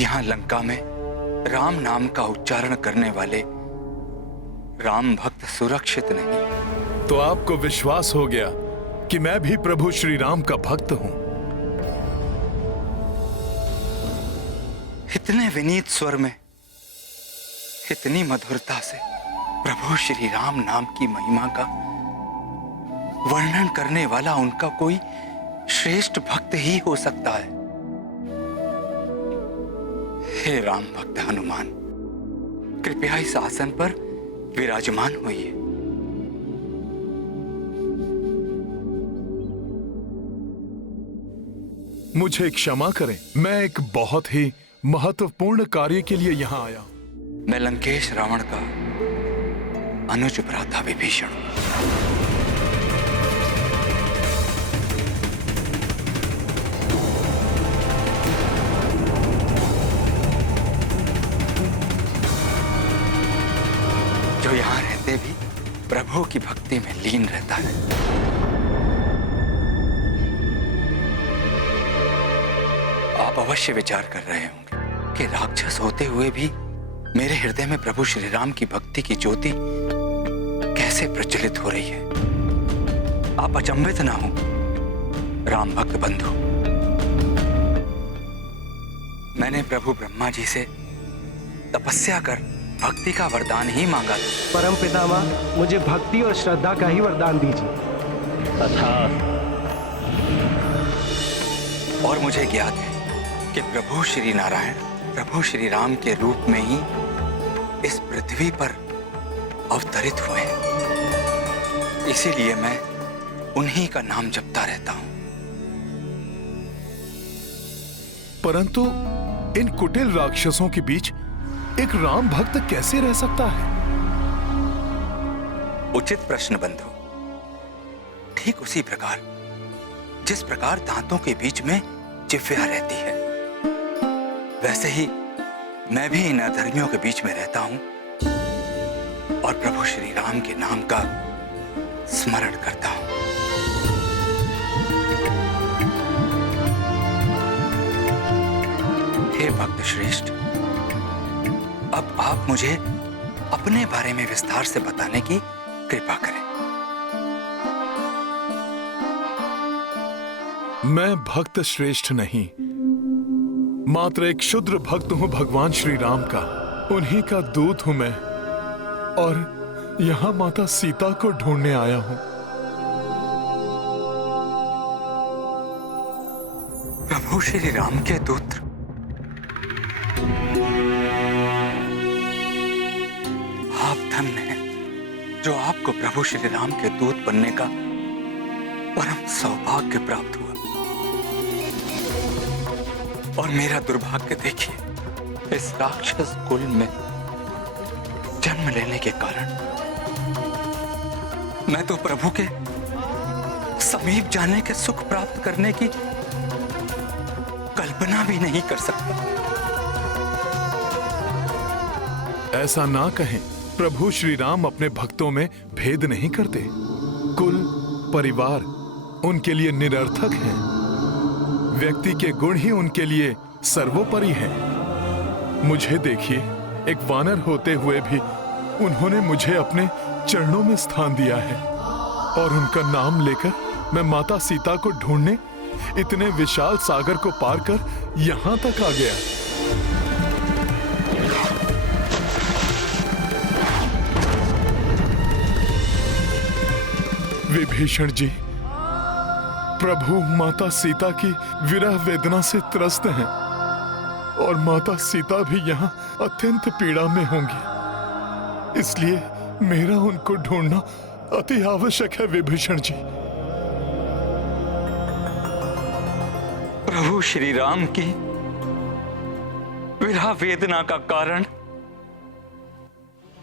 यहाँ लंका में राम नाम का उच्चारण करने वाले राम भक्त सुरक्षित नहीं। तो आपको विश्वास हो गया कि मैं भी प्रभु श्री राम का भक्त हूं। इतने विनीत स्वर में, इतनी मधुरता से प्रभु श्री राम नाम की महिमा का वर्णन करने वाला उनका कोई श्रेष्ठ भक्त ही हो सकता है। हे राम भक्त हनुमान, कृपया इस आसन पर विराजमान होइए। मुझे क्षमा करें, मैं एक बहुत ही महत्वपूर्ण कार्य के लिए यहाँ आया हूं। मैं लंकेश रावण का अनुज भ्राता विभीषण। जो यहाँ रहते भी प्रभु की भक्ति में लीन रहता है। आप अवश्य विचार कर रहे होंगे कि राक्षस होते हुए भी मेरे हृदय में प्रभु श्री राम की भक्ति की ज्योति कैसे प्रज्वलित हो रही है। आप अचंभित ना हो राम भक्त बंधु। मैंने प्रभु ब्रह्मा जी से तपस्या कर भक्ति का वरदान ही मांगा था। परम पितामह, मुझे भक्ति और श्रद्धा का ही वरदान दीजिए। और मुझे ज्ञात है कि प्रभु श्री नारायण प्रभु श्री राम के रूप में ही इस पृथ्वी पर अवतरित हुए हैं। इसीलिए मैं उन्हीं का नाम जपता रहता हूं। परंतु इन कुटिल राक्षसों के बीच एक राम भक्त कैसे रह सकता है? उचित प्रश्न बंधु। ठीक उसी प्रकार जिस प्रकार दांतों के बीच में जिह्वा रहती है, वैसे ही मैं भी इन अधर्मियों के बीच में रहता हूं और प्रभु श्री राम के नाम का स्मरण करता हूं। हे भक्त श्रेष्ठ, अब आप मुझे अपने बारे में विस्तार से बताने की कृपा करें। मैं भक्त श्रेष्ठ नहीं, मात्र एक क्षुद्र भक्त हूं भगवान श्री राम का। उन्हीं का दूत हूं मैं और यहां माता सीता को ढूंढने आया हूं। प्रभु श्री राम के दूत? आप धन्य हैं जो आपको प्रभु श्री राम के दूत बनने का परम सौभाग्य प्राप्त हुआ। और मेरा दुर्भाग्य देखिए, इस राक्षस कुल में जन्म लेने के कारण मैं तो प्रभु के समीप जाने के सुख प्राप्त करने की कल्पना भी नहीं कर सकता। ऐसा ना कहें, प्रभु श्री राम अपने भक्तों में भेद नहीं करते। कुल, परिवार उनके लिए निरर्थक हैं। व्यक्ति के गुण ही उनके लिए सर्वोपरि हैं। मुझे देखिए, एक वानर होते हुए भी उन्होंने मुझे अपने चरणों में स्थान दिया है और उनका नाम लेकर मैं माता सीता को ढूंढने इतने विशाल सागर को पार कर यहां तक आ गया। विभीषण जी, प्रभु माता सीता की विरह वेदना से त्रस्त हैं और माता सीता भी यहाँ अत्यंत पीड़ा में होंगी। इसलिए मेरा उनको ढूंढना अति आवश्यक है विभीषण जी। प्रभु श्री राम की विरह वेदना का कारण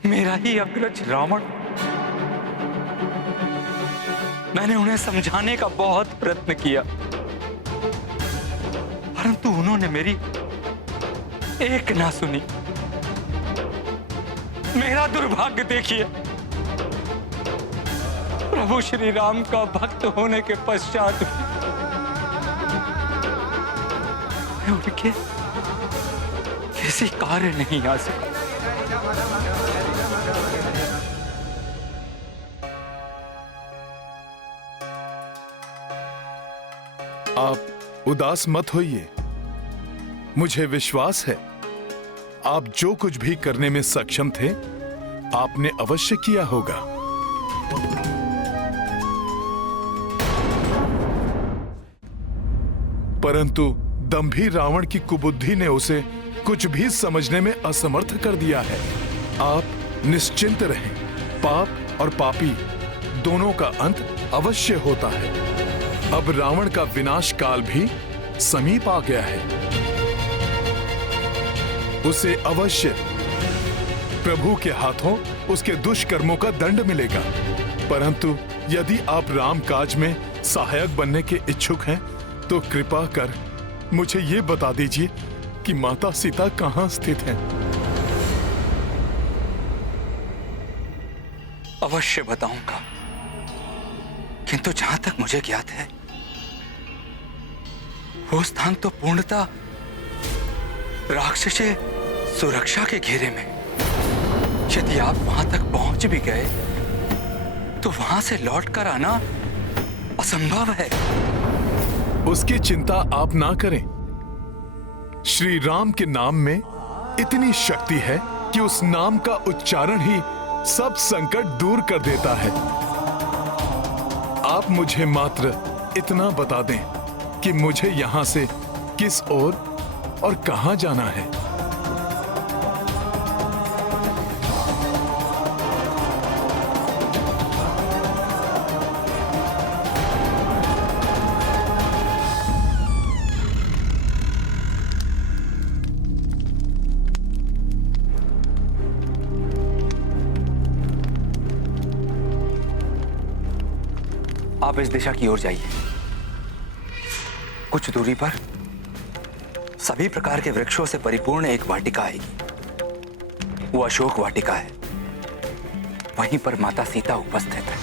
मेरा ही अग्रज रावण। मैंने उन्हें समझाने का बहुत प्रयत्न किया, परंतु उन्होंने मेरी एक ना सुनी। मेरा दुर्भाग्य देखिए, प्रभु श्री राम का भक्त होने के पश्चात मैं किसी कार्य नहीं आ सका। आप उदास मत होइए। मुझे विश्वास है आप जो कुछ भी करने में सक्षम थे आपने अवश्य किया होगा। परंतु दंभी रावण की कुबुद्धि ने उसे कुछ भी समझने में असमर्थ कर दिया है। आप निश्चिंत रहें, पाप और पापी दोनों का अंत अवश्य होता है। अब रावण का विनाश काल भी समीप आ गया है। उसे अवश्य प्रभु के हाथों उसके दुष्कर्मों का दंड मिलेगा। परंतु यदि आप राम काज में सहायक बनने के इच्छुक हैं तो कृपा कर मुझे ये बता दीजिए कि माता सीता कहाँ स्थित हैं? अवश्य बताऊंगा, किंतु जहां तक मुझे ज्ञात है वो स्थान तो पूर्णतः राक्षसी सुरक्षा के घेरे में। यदि आप वहां तक पहुंच भी गए तो वहां से लौटकर आना असंभव है। उसकी चिंता आप ना करें। श्री राम के नाम में इतनी शक्ति है कि उस नाम का उच्चारण ही सब संकट दूर कर देता है। आप मुझे मात्र इतना बता दें कि मुझे यहां से किस ओर और कहां जाना है। आप इस दिशा की ओर जाइए। कुछ दूरी पर सभी प्रकार के वृक्षों से परिपूर्ण एक वाटिका आएगी। वो अशोक वाटिका है। वहीं पर माता सीता उपस्थित है।